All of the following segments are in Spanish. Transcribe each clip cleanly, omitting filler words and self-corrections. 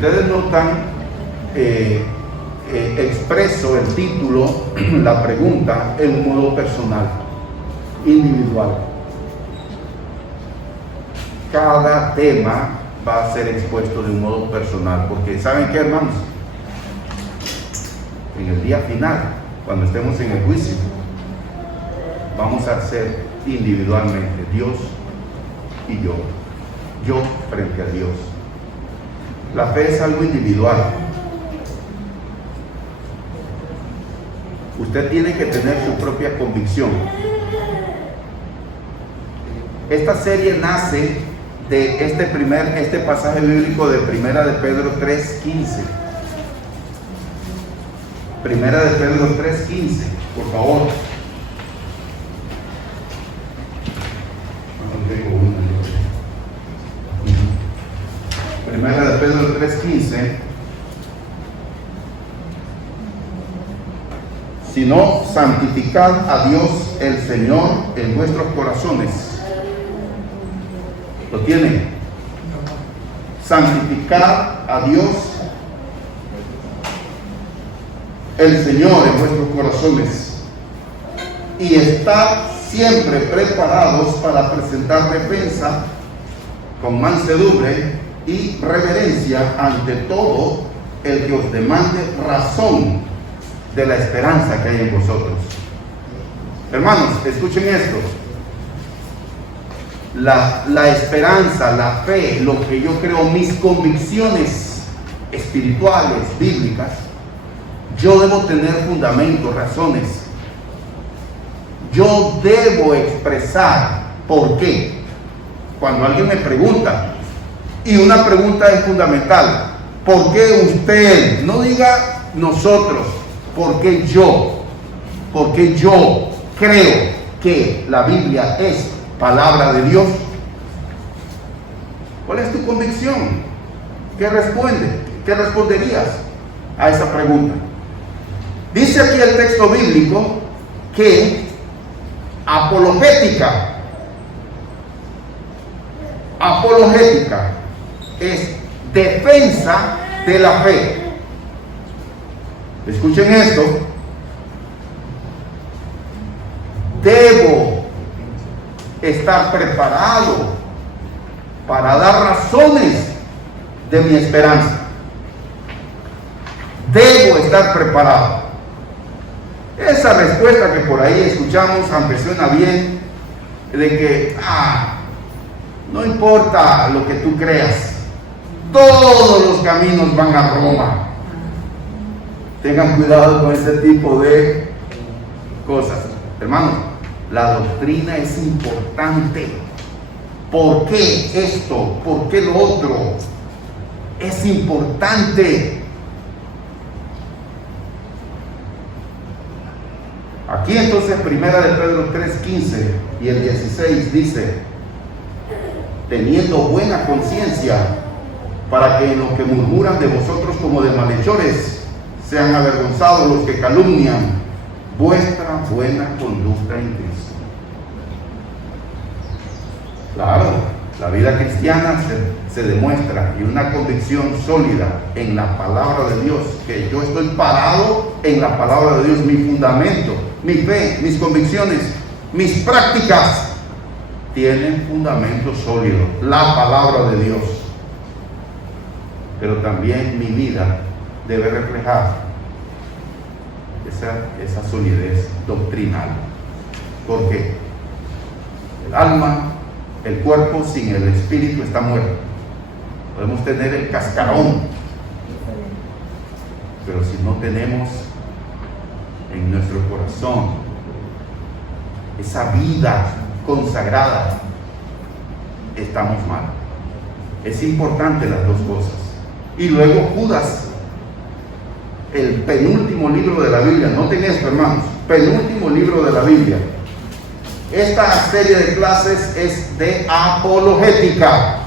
ustedes notan, expreso el título, la pregunta, en un modo personal, individual. Cada tema va a ser expuesto de un modo personal, porque ¿saben qué, hermanos? En el día final, cuando estemos en el juicio, vamos a hacer individualmente, Dios y yo frente a Dios. La fe es algo individual. Usted tiene que tener su propia convicción. Esta serie nace de este pasaje bíblico de Primera de Pedro 3:15. Primera de Pedro 3:15, por favor. Primera de Pedro 3:15. Sino santificad a Dios el Señor en vuestros corazones. ¿Lo tienen? Santificad a Dios el Señor en vuestros corazones y estad siempre preparados para presentar defensa con mansedumbre y reverencia ante todo el que os demande razón de la esperanza que hay en vosotros. Hermanos, escuchen esto. La esperanza, la fe, lo que yo creo, mis convicciones espirituales, bíblicas, yo debo tener fundamentos, razones. Yo debo expresar por qué. Cuando alguien me pregunta, y una pregunta es fundamental, ¿por qué usted? No diga nosotros, ¿por qué yo? Porque yo creo que la Biblia es palabra de Dios. ¿Cuál es tu convicción? ¿Qué responde? ¿Qué responderías a esa pregunta? Dice aquí el texto bíblico que apologética es defensa de la fe. Escuchen esto. Debo estar preparado para dar razones de mi esperanza. Debo estar preparado. Esa respuesta que por ahí escuchamos, aunque suena bien, de que no importa lo que tú creas, todos los caminos van a Roma. Tengan cuidado con ese tipo de cosas. Hermanos, la doctrina es importante. ¿Por qué esto? ¿Por qué lo otro? Es importante. Aquí entonces, Primera de Pedro 3:15 y el 16 dice: teniendo buena conciencia, para que en lo que murmuran de vosotros como de malhechores, sean avergonzados los que calumnian vuestra buena conducta en Cristo. Claro, la vida cristiana se demuestra, y una convicción sólida en la palabra de Dios, que yo estoy parado en la palabra de Dios, mi fundamento, mi fe, mis convicciones, mis prácticas tienen fundamento sólido, la palabra de Dios. Pero también mi vida debe reflejar esa solidez doctrinal, porque el alma, el cuerpo sin el espíritu está muerto. Podemos tener el cascarón, pero si no tenemos en nuestro corazón esa vida consagrada, estamos mal. Es importante las dos cosas. Y luego Judas, el penúltimo libro de la Biblia. Noten esto, hermanos, penúltimo libro de la Biblia. Esta serie de clases es de apologética.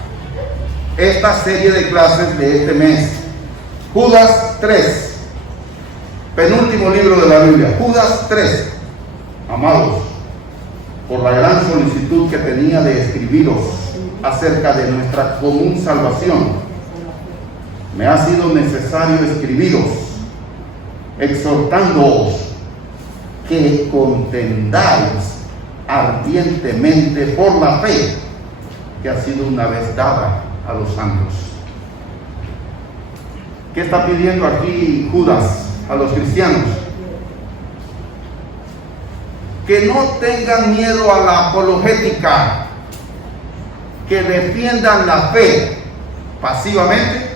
Esta serie de clases de este mes. Judas 3, penúltimo libro de la Biblia. Judas 3. Amados, por la gran solicitud que tenía de escribiros acerca de nuestra común salvación, me ha sido necesario escribiros, exhortándoos que contendáis ardientemente por la fe que ha sido una vez dada a los santos. ¿Qué está pidiendo aquí Judas a los cristianos? Que no tengan miedo a la apologética, que defiendan la fe pasivamente,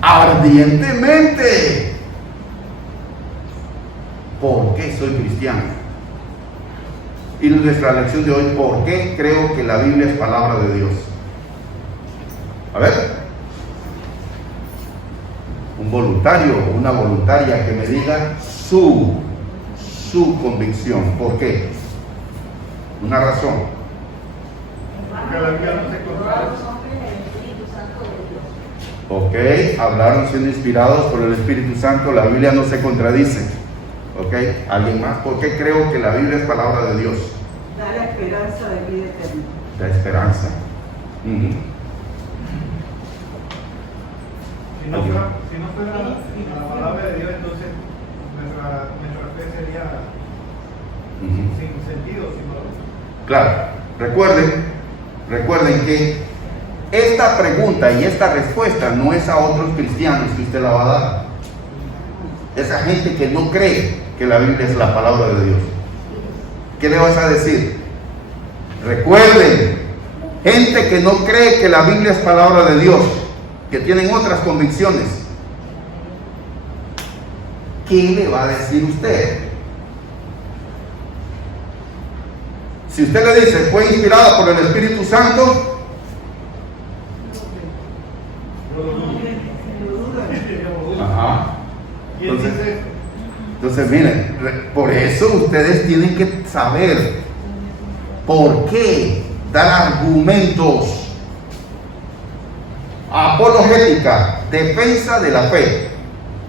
ardientemente. ¿Por qué soy cristiano? Y nuestra lección de hoy, ¿por qué creo que la Biblia es palabra de Dios? A ver, un voluntario o una voluntaria que me diga su convicción. ¿Por qué? Una razón. Porque la Biblia no se contradice. Ok, hablaron siendo inspirados por el Espíritu Santo, la Biblia no se contradice. Ok, ¿alguien más? ¿Por qué creo que la Biblia es palabra de Dios? Da la esperanza de vida eterna. Da esperanza. Si no fuera la palabra de Dios, entonces nuestra fe sería sin sentido, sin valor. Claro, recuerden que esta pregunta y esta respuesta no es a otros cristianos que usted la va a dar. Es a gente que no cree que la Biblia es la palabra de Dios. ¿Qué le vas a decir? Recuerden, gente que no cree que la Biblia es palabra de Dios, que tienen otras convicciones. ¿Qué le va a decir usted? Si usted le dice, fue inspirada por el Espíritu Santo, ajá. Entonces miren, por eso ustedes tienen que saber por qué dar argumentos, apologética, defensa de la fe.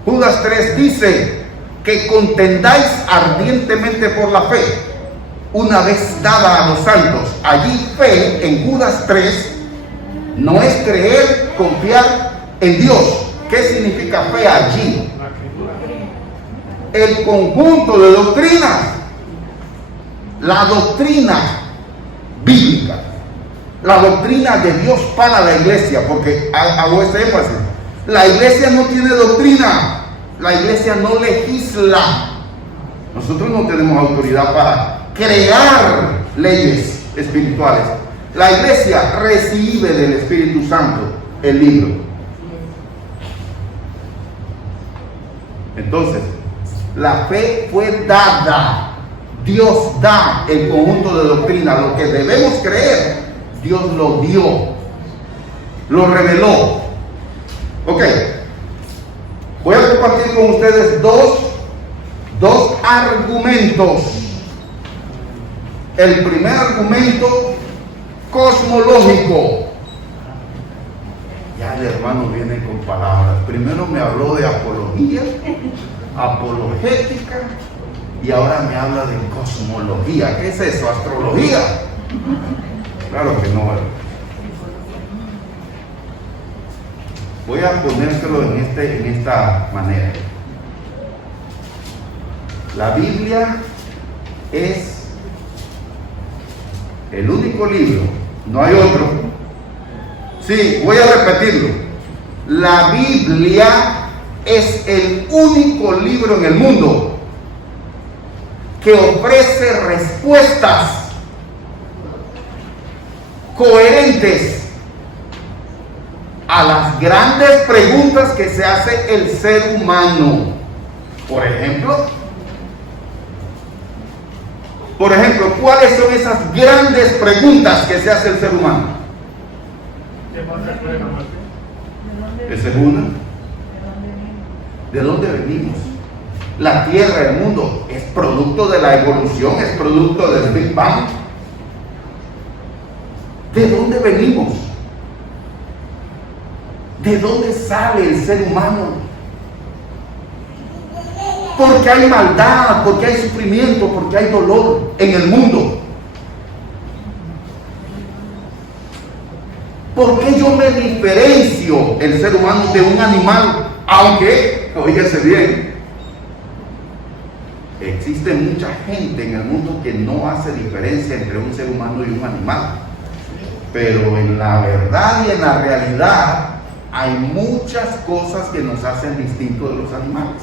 Judas 3 dice que contendáis ardientemente por la fe, una vez dada a los santos. Allí fe, en Judas 3, no es creer, confiar en Dios. ¿Qué significa fe allí? El conjunto de doctrinas, la doctrina bíblica, la doctrina de Dios para la iglesia, porque hago este énfasis. La iglesia no tiene doctrina, la iglesia no legisla. Nosotros no tenemos autoridad para crear leyes espirituales. La iglesia recibe del Espíritu Santo el libro. Entonces, la fe fue dada. Dios da el conjunto de doctrina. Lo que debemos creer, Dios lo dio, lo reveló. Ok, voy a compartir con ustedes dos argumentos. El primer argumento, cosmológico. Ya el hermano viene con palabras. Primero me habló de apología, apologética, y ahora me habla de cosmología. ¿Qué es eso? ¿Astrología? Claro que no. Voy a ponérselo en esta manera. La Biblia es el único libro, no hay otro. Sí, voy a repetirlo. La Biblia es el único libro en el mundo que ofrece respuestas coherentes a las grandes preguntas que se hace el ser humano. Por ejemplo, ¿cuáles son esas grandes preguntas que se hace el ser humano? ¿Qué pasa después de la muerte? Esa es una. ¿De dónde venimos? La tierra, el mundo, es producto de la evolución, es producto del Big Bang. ¿De dónde venimos? ¿De dónde sale el ser humano? Porque hay maldad, porque hay sufrimiento, porque hay dolor en el mundo. ¿Por qué yo me diferencio el ser humano de un animal? Aunque, óigase bien, existe mucha gente en el mundo que no hace diferencia entre un ser humano y un animal. Pero en la verdad y en la realidad hay muchas cosas que nos hacen distintos de los animales.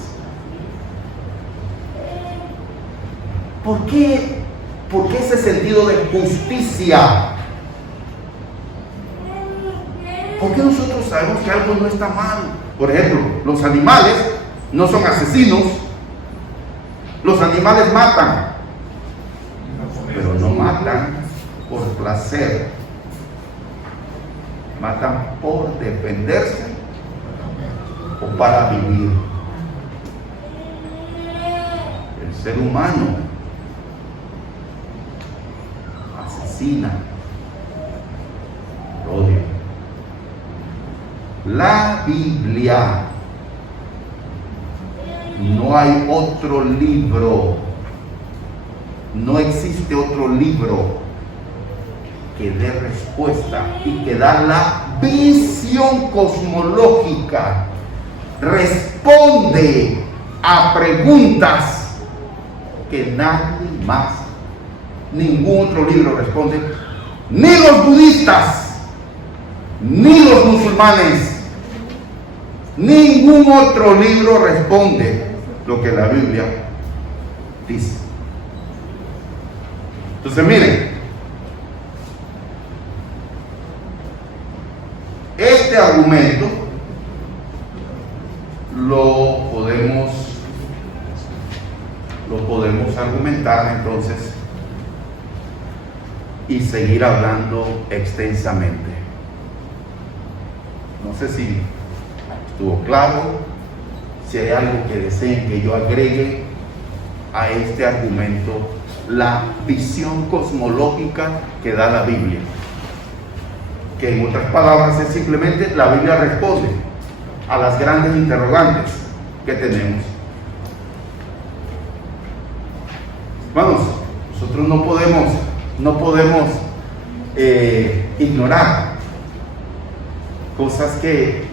¿Por qué ese sentido de justicia? ¿Por qué nosotros sabemos que algo no está mal? Por ejemplo, los animales no son asesinos. Los animales matan, pero no matan por placer. Matan por defenderse o para vivir. El ser humano asesina, odia. La Biblia, no hay otro libro, no existe otro libro que dé respuesta y que da la visión cosmológica, responde a preguntas que nadie más, ningún otro libro responde, ni los budistas, ni los musulmanes. Ningún otro libro responde lo que la Biblia dice. Entonces miren, este argumento lo podemos argumentar entonces y seguir hablando extensamente. No sé si estuvo claro, si hay algo que deseen que yo agregue a este argumento, la visión cosmológica que da la Biblia, que en otras palabras es simplemente la Biblia responde a las grandes interrogantes que tenemos. Vamos, nosotros no podemos ignorar cosas que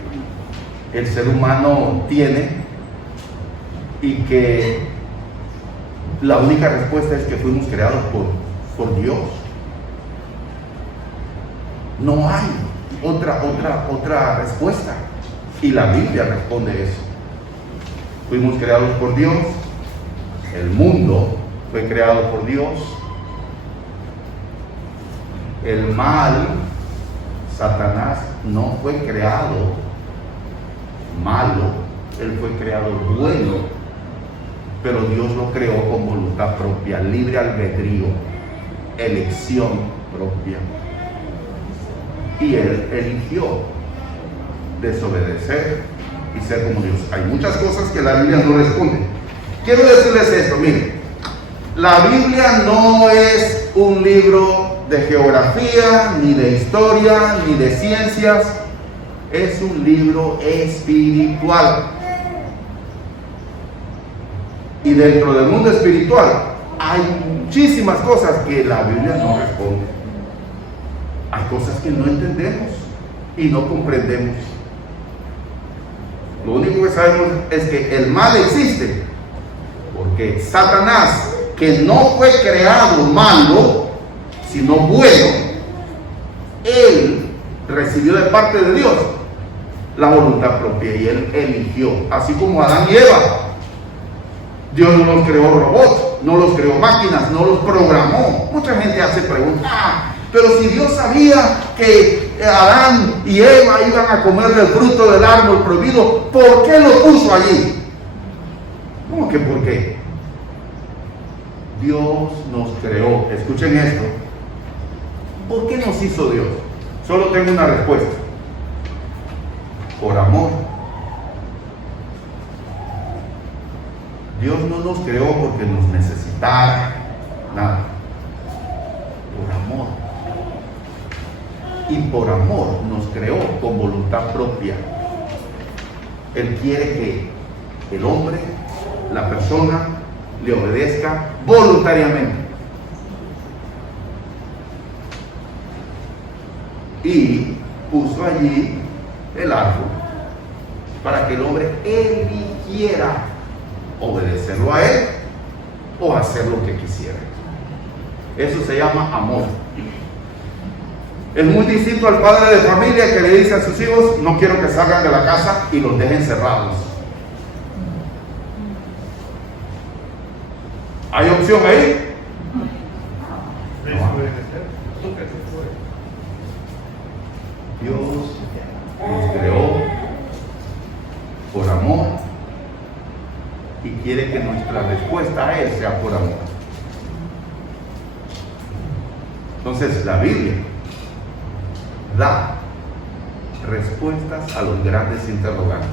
el ser humano tiene y que la única respuesta es que fuimos creados por Dios. No hay otra respuesta, y la Biblia responde eso. Fuimos creados por Dios, el mundo fue creado por Dios, el mal, Satanás, no fue creado malo, él fue creado bueno, pero Dios lo creó con voluntad propia, libre albedrío, elección propia, y él eligió desobedecer y ser como Dios. Hay muchas cosas que la Biblia no responde. Quiero decirles esto, miren, la Biblia no es un libro de geografía, ni de historia, ni de ciencias. Es un libro espiritual. Y dentro del mundo espiritual hay muchísimas cosas que la Biblia no responde. Hay cosas que no entendemos y no comprendemos. Lo único que sabemos es que el mal existe, porque Satanás, que no fue creado malo, sino bueno, él recibió de parte de Dios la voluntad propia y él eligió, así como Adán y Eva. Dios no los creó robots, no los creó máquinas, no los programó. Mucha gente hace preguntas, pero si Dios sabía que Adán y Eva iban a comer del fruto del árbol prohibido, ¿por qué lo puso allí? ¿Cómo que por qué? Dios nos creó. Escuchen esto. ¿Por qué nos hizo Dios? Solo tengo una respuesta. Por amor. Dios no nos creó porque nos necesitara nada. Por amor. Y por amor nos creó con voluntad propia. Él quiere que el hombre, la persona, le obedezca voluntariamente. Y puso allí el árbol para que el hombre eligiera obedecerlo a él o hacer lo que quisiera. Eso se llama amor. Es muy distinto al padre de familia que le dice a sus hijos: no quiero que salgan de la casa, y los dejen cerrados. ¿Hay opción ahí? Dios nos creó por amor y quiere que nuestra respuesta a Él sea por amor. Entonces la Biblia da respuestas a los grandes interrogantes.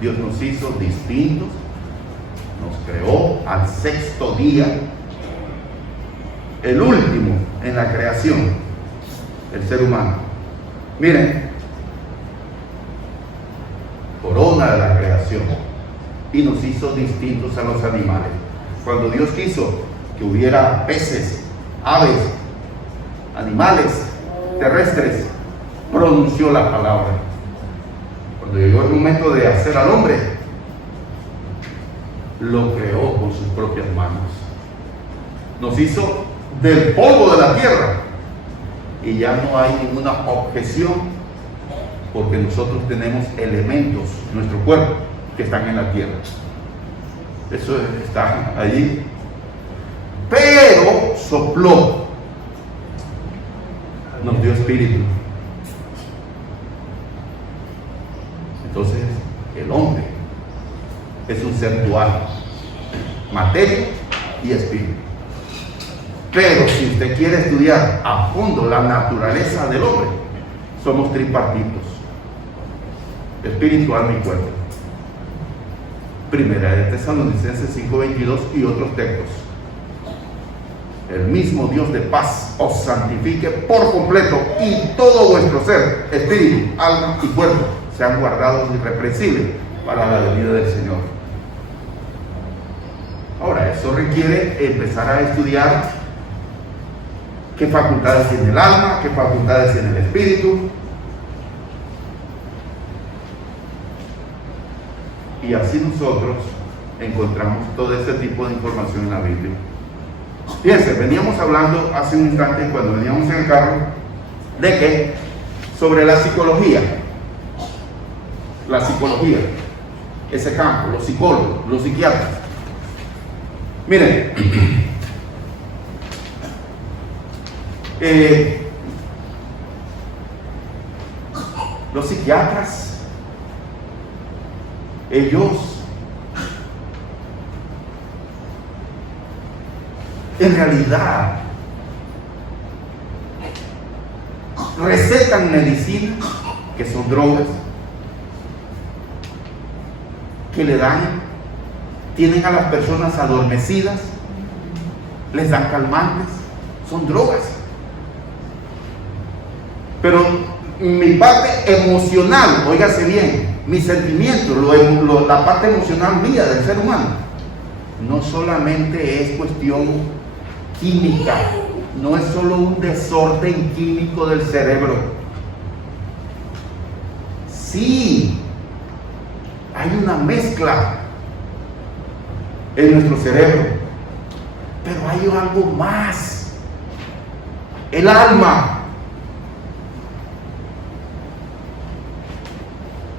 Dios nos hizo distintos, nos creó al sexto día, el último en la creación, el ser humano. Miren, corona de la creación, y nos hizo distintos a los animales. Cuando Dios quiso que hubiera peces, aves, animales terrestres, pronunció la palabra. Cuando llegó el momento de hacer al hombre, lo creó con sus propias manos. Nos hizo del polvo de la tierra, y ya no hay ninguna objeción, porque nosotros tenemos elementos, nuestro cuerpo, que están en la tierra. Eso está allí. Pero sopló, nos dio espíritu. Entonces, el hombre es un ser dual, materia y espíritu. Pero si usted quiere estudiar a fondo la naturaleza del hombre, somos tripartitos: espíritu, alma y cuerpo. Primera de Tesalonicenses 5:22 y otros textos. El mismo Dios de paz os santifique por completo, y todo vuestro ser, espíritu, alma y cuerpo, sean guardados irreprensibles para la venida del Señor. Ahora, eso requiere empezar a estudiar qué facultades tiene el alma, qué facultades tiene el espíritu. Y así nosotros encontramos todo ese tipo de información en la Biblia. Fíjense, veníamos hablando hace un instante, cuando veníamos en el carro, de que sobre la psicología, ese campo, los psicólogos, los psiquiatras. Miren, los psiquiatras, ellos en realidad recetan medicina, que son drogas, que le dan, tienen a las personas adormecidas, les dan calmantes, son drogas. Pero mi parte emocional, óigase bien, mis sentimientos, la parte emocional mía del ser humano, no solamente es cuestión química, no es solo un desorden químico del cerebro. Sí, hay una mezcla en nuestro cerebro, pero hay algo más: el alma.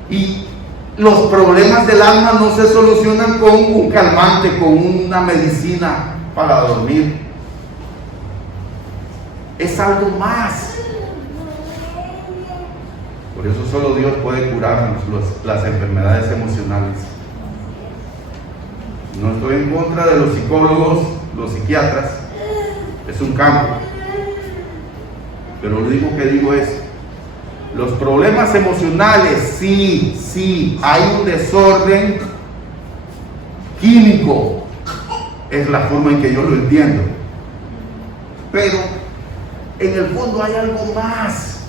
Y los problemas del alma no se solucionan con un calmante, con una medicina para dormir. Es algo más. Por eso solo Dios puede curarnos las enfermedades emocionales. No estoy en contra de los psicólogos, los psiquiatras, es un campo. Pero lo único que digo es: los problemas emocionales, sí, hay un desorden químico, es la forma en que yo lo entiendo. Pero en el fondo hay algo más.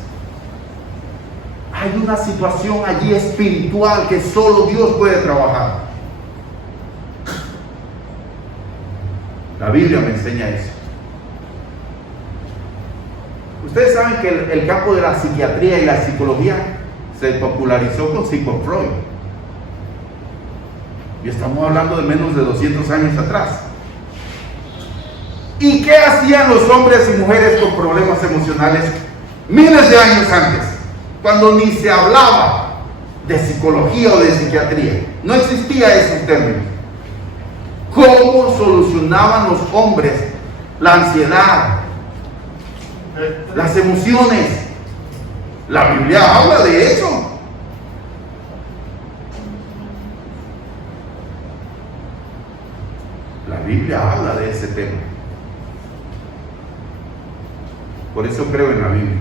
Hay una situación allí espiritual que solo Dios puede trabajar. La Biblia me enseña eso. Ustedes saben que el campo de la psiquiatría y la psicología se popularizó con Sigmund Freud. Y estamos hablando de menos de 200 años atrás. ¿Y qué hacían los hombres y mujeres con problemas emocionales miles de años antes? Cuando ni se hablaba de psicología o de psiquiatría. No existía ese término. ¿Cómo solucionaban los hombres la ansiedad, las emociones? La Biblia habla de eso. La Biblia habla de ese tema. Por eso creo en la Biblia.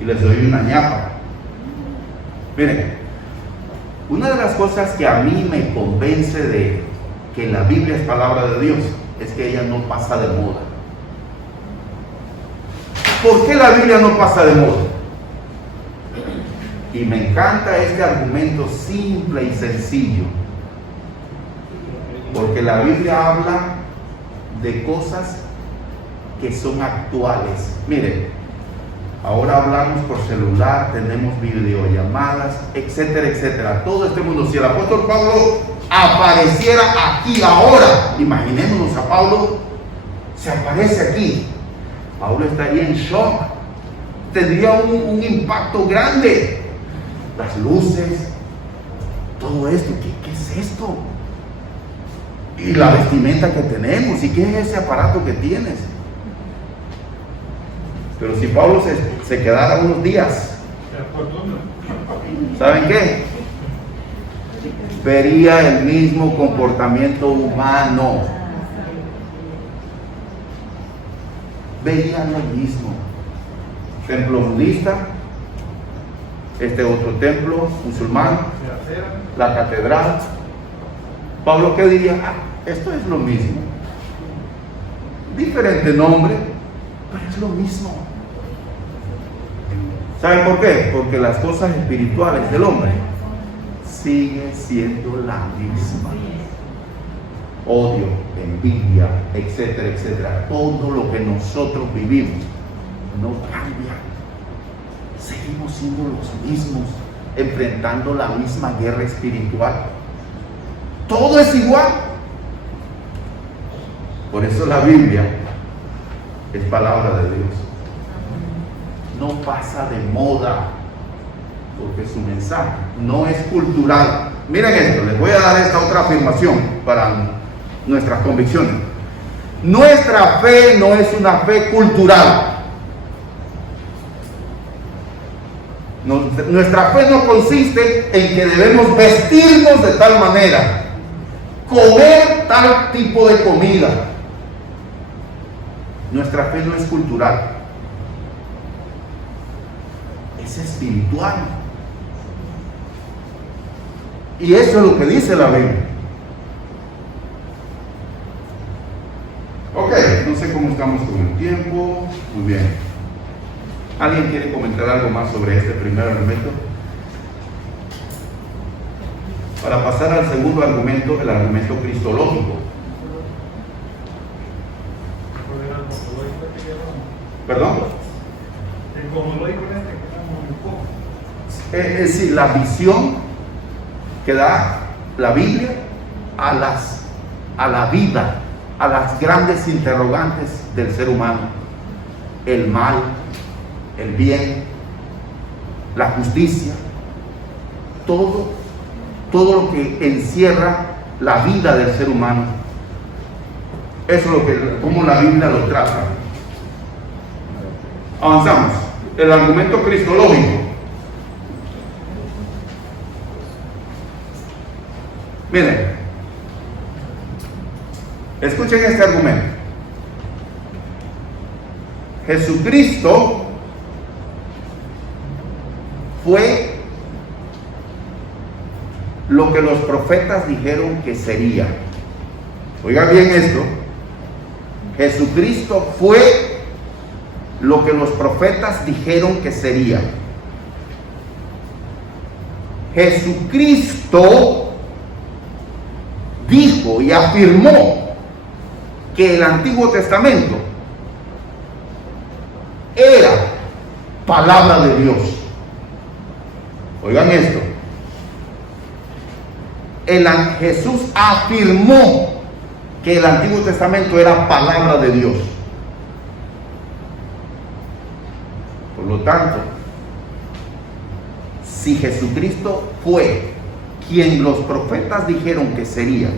Y les doy una ñapa. Miren, una de las cosas que a mí me convence de que la Biblia es palabra de Dios es que ella no pasa de moda. ¿Por qué la Biblia no pasa de moda? Y me encanta este argumento simple y sencillo. Porque la Biblia habla de cosas que son actuales. Miren, ahora hablamos por celular, tenemos videollamadas, etcétera, etcétera. Todo este mundo, si el apóstol Pablo apareciera aquí ahora, imaginémonos a Pablo, se aparece aquí, Pablo estaría en shock, tendría un impacto grande. Las luces, todo esto, ¿qué es esto? Y la vestimenta que tenemos, ¿y qué es ese aparato que tienes? Pero si Pablo se quedara unos días, ¿saben qué? Vería el mismo comportamiento humano. Vería lo mismo. Templo budista, este otro templo musulmán, la catedral. Pablo, ¿qué diría? Esto es lo mismo. Diferente nombre, pero es lo mismo. ¿Saben por qué? Porque las cosas espirituales del hombre siguen siendo la misma. Odio, envidia, etcétera, etcétera. Todo lo que nosotros vivimos no cambia. Seguimos siendo los mismos, enfrentando la misma guerra espiritual. Todo es igual. Por eso la Biblia es palabra de Dios. No pasa de moda, porque su mensaje no es cultural. Miren esto, les voy a dar esta otra afirmación para nuestras convicciones. Nuestra fe no es una fe cultural. Nuestra fe no consiste en que debemos vestirnos de tal manera, comer tal tipo de comida. Nuestra fe no es cultural, es espiritual. Y eso es lo que dice la Biblia. Ok, no sé cómo estamos con el tiempo. Muy bien. ¿Alguien quiere comentar algo más sobre este primer argumento? Para pasar al segundo argumento, el argumento cristológico. ¿Perdón? Es decir, la visión que da la Biblia a la vida, a las grandes interrogantes del ser humano: el mal, el bien, la justicia, todo lo que encierra la vida del ser humano. Eso es como la Biblia lo trata. Avanzamos. El argumento cristológico. Miren, escuchen este argumento. Jesucristo fue lo que los profetas dijeron que sería. Oiga bien esto. Jesucristo fue lo que los profetas dijeron que sería. Jesucristo dijo y afirmó que el Antiguo Testamento era palabra de Dios. Oigan esto. Jesús afirmó que el Antiguo Testamento era palabra de Dios. Por lo tanto, si Jesucristo fue quien los profetas dijeron que sería,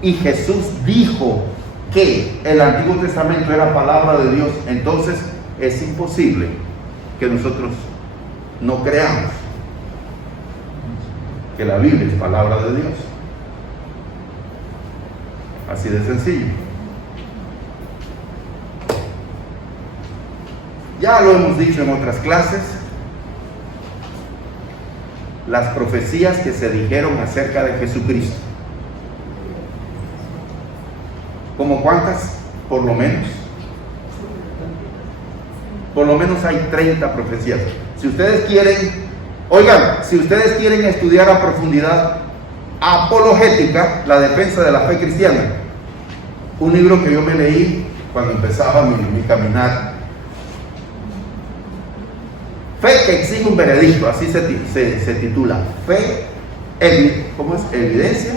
y Jesús dijo que el Antiguo Testamento era palabra de Dios, entonces es imposible que nosotros no creamos que la Biblia es palabra de Dios. Así de sencillo. Ya lo hemos dicho en otras clases, las profecías que se dijeron acerca de Jesucristo. ¿Cómo cuántas? Por lo menos. Por lo menos hay 30 profecías. Si ustedes quieren, oigan, si ustedes quieren estudiar a profundidad apologética, la defensa de la fe cristiana, un libro que yo me leí cuando empezaba mi caminar, Fe que exige un veredicto, así se titula. Fe, ¿cómo es? Evidencia.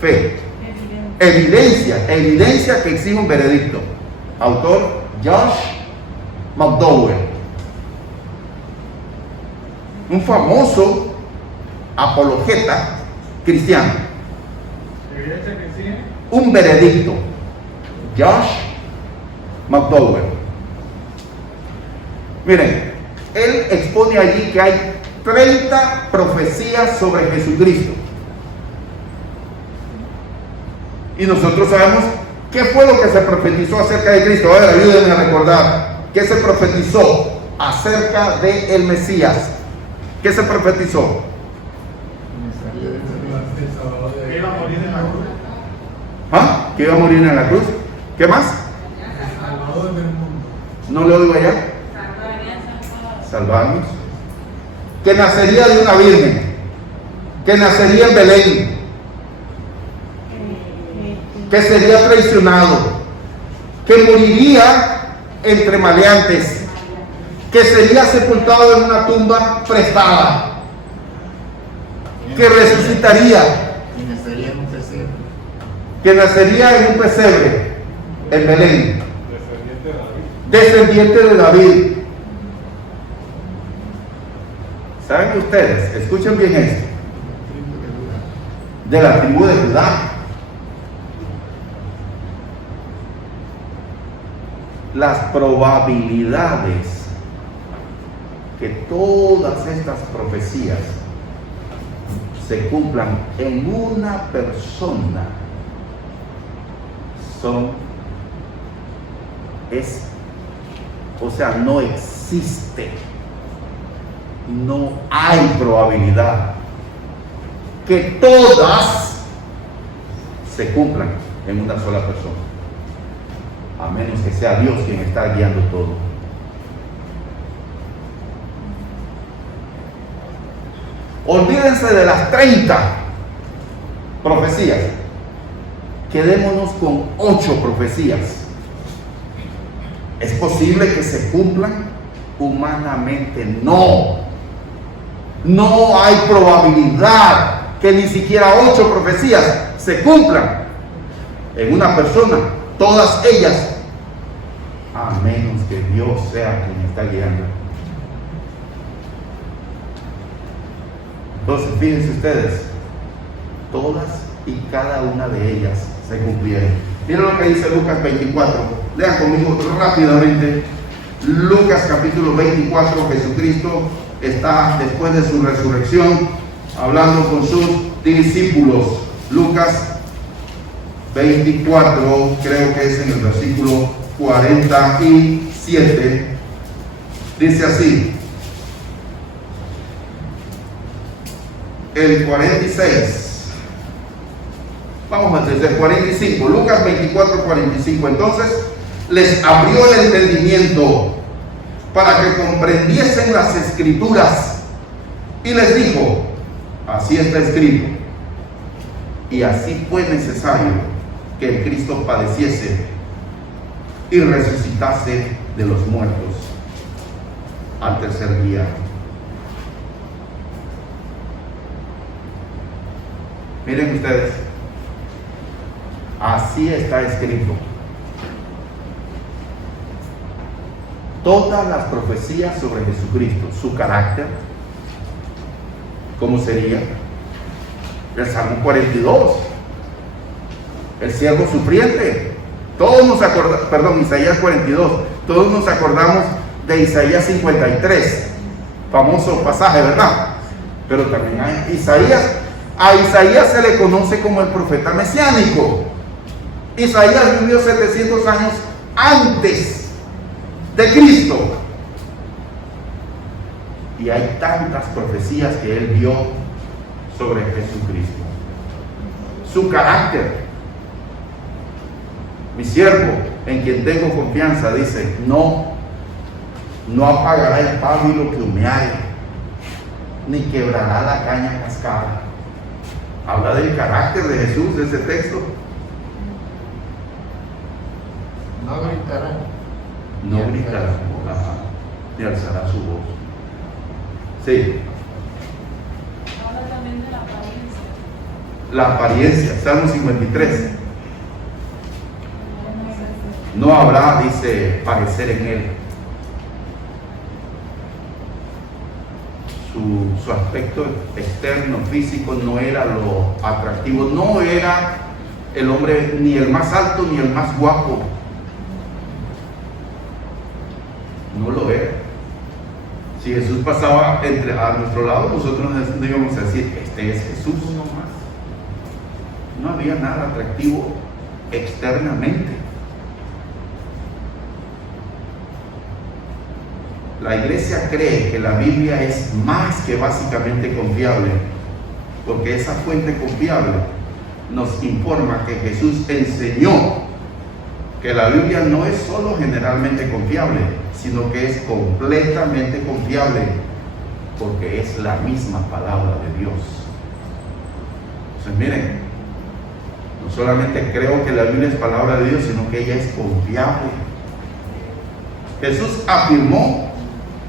Fe. Evidencia que exige un veredicto. Autor Josh McDowell. Un famoso apologeta cristiano. ¿Evidencia que exige? Un veredicto. Josh McDowell. Miren, él expone allí que hay 30 profecías sobre Jesucristo. Y nosotros sabemos qué fue lo que se profetizó acerca de Cristo. A ver, ayúdenme a recordar. ¿Qué se profetizó acerca de el Mesías? ¿Qué se profetizó? Que iba a morir en la cruz. ¿Ah? ¿Que iba a morir en la cruz? ¿Qué más? Salvador del mundo. ¿No le oigo allá? Salvarnos. Que nacería de una virgen. Que nacería en Belén. Que sería traicionado. Que moriría entre maleantes. Que sería sepultado en una tumba prestada. Que resucitaría. Que nacería en un pesebre en Belén. Descendiente de David. ¿Saben ustedes? Escuchen bien esto. De la tribu de Judá. Las probabilidades que todas estas profecías se cumplan en una persona no existe. No hay probabilidad que todas se cumplan en una sola persona, a menos que sea Dios quien está guiando todo. Olvídense de las 30 profecías. Quedémonos con 8 profecías. ¿Es posible que se cumplan? Humanamente no. No hay probabilidad que ni siquiera 8 profecías se cumplan en una persona, todas ellas, a menos que Dios sea quien está guiando. Entonces, fíjense ustedes, todas y cada una de ellas se cumplieron. Miren lo que dice Lucas 24. Lean conmigo rápidamente. Lucas capítulo 24. Jesucristo está después de su resurrección hablando con sus discípulos. Lucas 24, creo que es en el versículo 47. Dice así. El 46. Vamos desde el 45. Lucas 24, 45. Entonces les abrió el entendimiento para que comprendiesen las escrituras y les dijo: así está escrito, y así fue necesario que el Cristo padeciese y resucitase de los muertos al tercer día. Miren ustedes, así está escrito. Todas las profecías sobre Jesucristo, su carácter, ¿cómo sería? El Salmo 42, el siervo sufriente. Todos nos acordamos, perdón, Isaías 42, todos nos acordamos de Isaías 53, famoso pasaje, ¿verdad? Pero también hay Isaías. A Isaías se le conoce como el profeta mesiánico. Isaías vivió 700 años antes de Cristo. Y hay tantas profecías que él dio sobre Jesucristo. Su carácter. Mi siervo, en quien tengo confianza, dice, no apagará el pábilo que humeare, ni quebrará la caña cascada. Habla del carácter de Jesús, ese texto. No gritará. No gritará, ni alzará su voz. Sí. Habla también de la apariencia. La apariencia, Salmo 53. No habrá, dice, parecer en él. Su aspecto externo, físico, no era lo atractivo. No era el hombre ni el más alto ni el más guapo. No lo era. Si Jesús pasaba a nuestro lado, nosotros no íbamos a decir, este es Jesús nomás. No había nada atractivo externamente. La iglesia cree que la Biblia es más que básicamente confiable, porque esa fuente confiable nos informa que Jesús enseñó que la Biblia no es solo generalmente confiable, sino que es completamente confiable, porque es la misma palabra de Dios. Entonces miren, no solamente creo que la Biblia es palabra de Dios, sino que ella es confiable. Jesús afirmó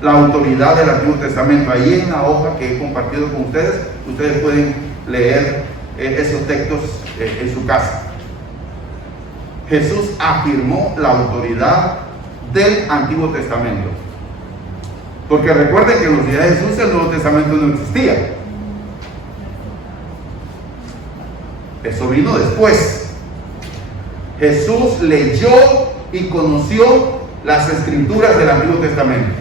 la autoridad del Antiguo Testamento. Ahí en la hoja que he compartido con ustedes, ustedes pueden leer esos textos en su casa. Jesús afirmó la autoridad del Antiguo Testamento. Porque recuerden que en los días de Jesús el Nuevo Testamento no existía. Eso vino después. Jesús leyó y conoció las escrituras del Antiguo Testamento.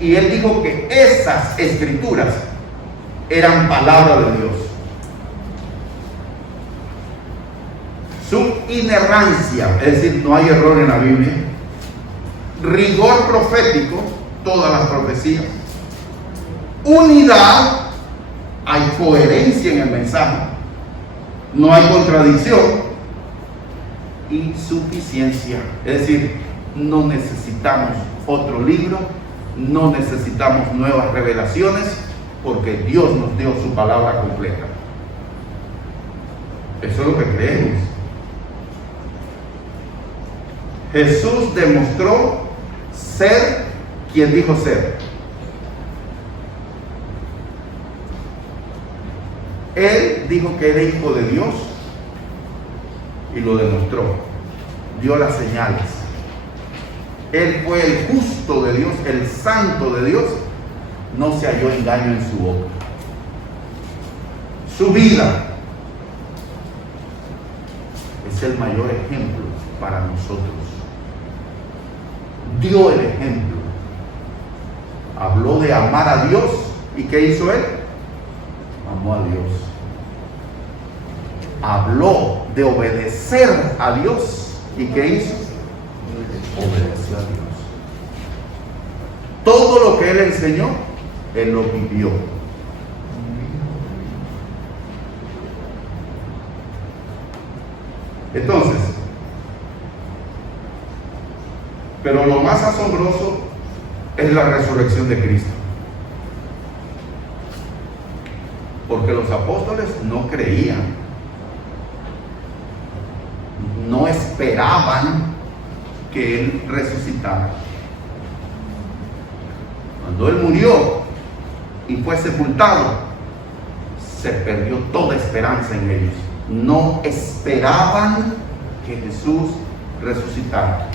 Y él dijo que esas escrituras eran palabra de Dios. Su inerrancia, es decir, no hay error en la Biblia. Rigor profético, todas las profecías. Unidad, hay coherencia en el mensaje. No hay contradicción. Y suficiencia, es decir, no necesitamos otro libro. No necesitamos nuevas revelaciones, porque Dios nos dio su palabra completa. Eso es lo que creemos. Jesús demostró ser quien dijo ser. Él dijo que era hijo de Dios y lo demostró. Dio las señales. Él fue el justo de Dios, el santo de Dios. No se halló engaño en su boca. Su vida es el mayor ejemplo para nosotros. Dio el ejemplo. Habló de amar a Dios. ¿Y qué hizo él? Amó a Dios. Habló de obedecer a Dios. ¿Y qué hizo? Obedeció a Dios. Todo lo que él enseñó, él lo vivió. Entonces, pero lo más asombroso es la resurrección de Cristo. Porque los apóstoles no creían, no esperaban que él resucitara. Cuando él murió y fue sepultado, se perdió toda esperanza en ellos. No esperaban que Jesús resucitara.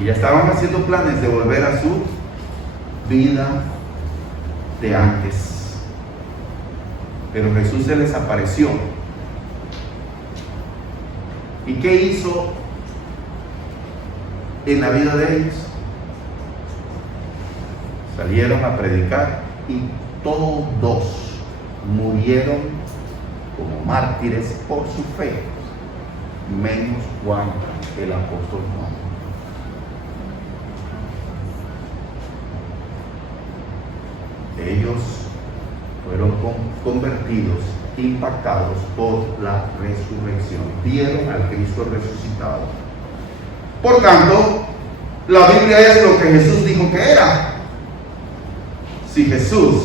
Y ya estaban haciendo planes de volver a su vida de antes. Pero Jesús se les apareció. ¿Y qué hizo en la vida de ellos? Salieron a predicar y todos murieron como mártires por su fe, menos Juan, el apóstol Juan. Ellos fueron convertidos, impactados por la resurrección, vieron al Cristo resucitado. Por tanto, la Biblia es lo que Jesús dijo que era. Si Jesús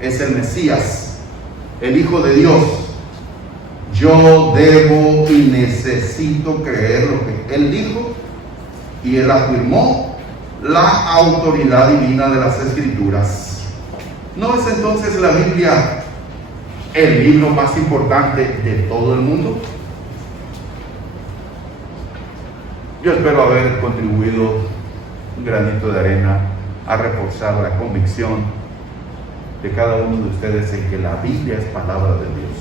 es el Mesías, el Hijo de Dios, yo debo y necesito creer lo que Él dijo, y Él afirmó la autoridad divina de las Escrituras. ¿No es entonces la Biblia el libro más importante de todo el mundo? Yo espero haber contribuido un granito de arena a reforzar la convicción de cada uno de ustedes en que la Biblia es palabra de Dios.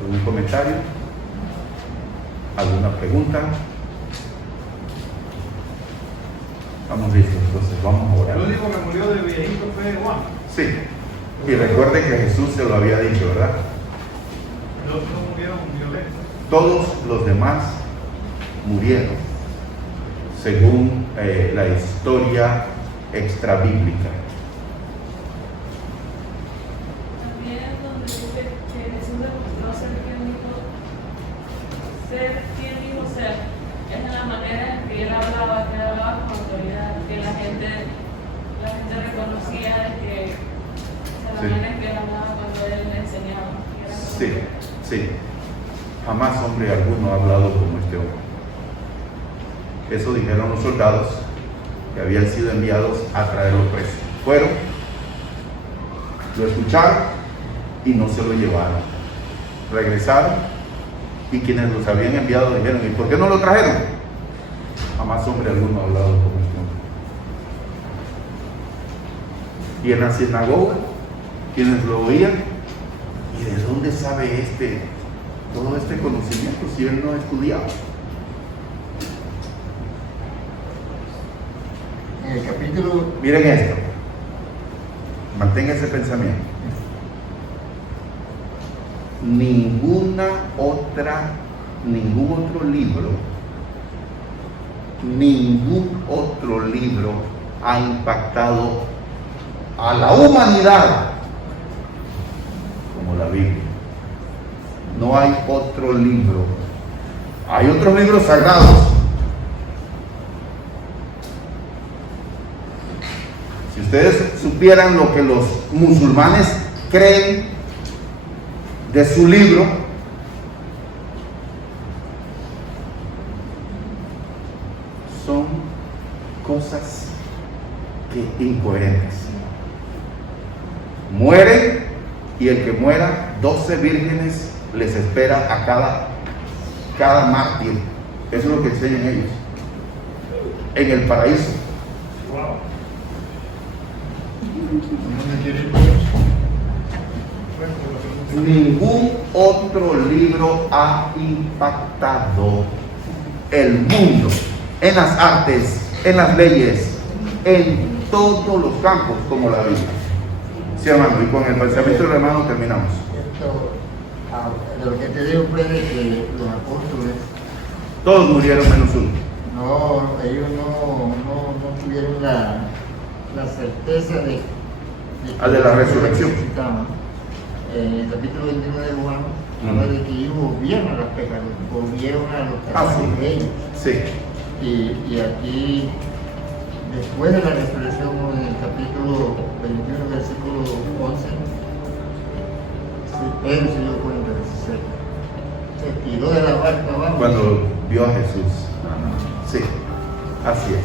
¿Algún comentario? ¿Alguna pregunta? Estamos listos, entonces vamos a orar. El único que murió de viejito fue Juan. Sí, y recuerde que Jesús se lo había dicho, ¿verdad? Los otros murieron violentos. Todos los demás murieron, según la historia extrabíblica. También es donde dice que Jesús demostró ser quien dijo ser. Es en la manera en que él hablaba con autoridad, que la gente reconocía de que la Sí. manera en que él hablaba cuando él le enseñaba. Sí, sí. Jamás hombre alguno ha hablado como este hombre. Eso dijeron los soldados que habían sido enviados a traerlo preso. Fueron, lo escucharon y no se lo llevaron. Regresaron y quienes los habían enviado dijeron, ¿y por qué no lo trajeron? Jamás hombre alguno ha hablado como este hombre. Y en la sinagoga, quienes lo oían, ¿y de dónde sabe todo este conocimiento si él no ha estudiado? En el capítulo, Miren esto, mantenga ese pensamiento. Ningún otro libro ha impactado a la humanidad como la Biblia. No hay otro libro. Hay otros libros sagrados. Si ustedes supieran lo que los musulmanes creen de su libro, son cosas incoherentes. Mueren y el que muera, 12 vírgenes les espera a cada mártir. Eso es lo que enseñan ellos en el paraíso. Wow. ¿dónde quiere ir? Ningún otro libro ha impactado el mundo en las artes, en las leyes, en todos los campos como la Biblia. Sí, hermano, y con el pensamiento del hermano terminamos. Lo que te digo fue de que los apóstoles, Todos murieron menos uno. ellos no tuvieron la certeza de De la resurrección. resucitaban. En el capítulo 29 de Juan habla de que ellos volvieron a los pecados, volvieron a los trabajos sí. de ellos. Sí, Y aquí, después de la resurrección, en el capítulo 21, versículo 11, Pedro se dio cuenta de su ser. Se tiró de la barca abajo. cuando vio a Jesús. Sí, así es.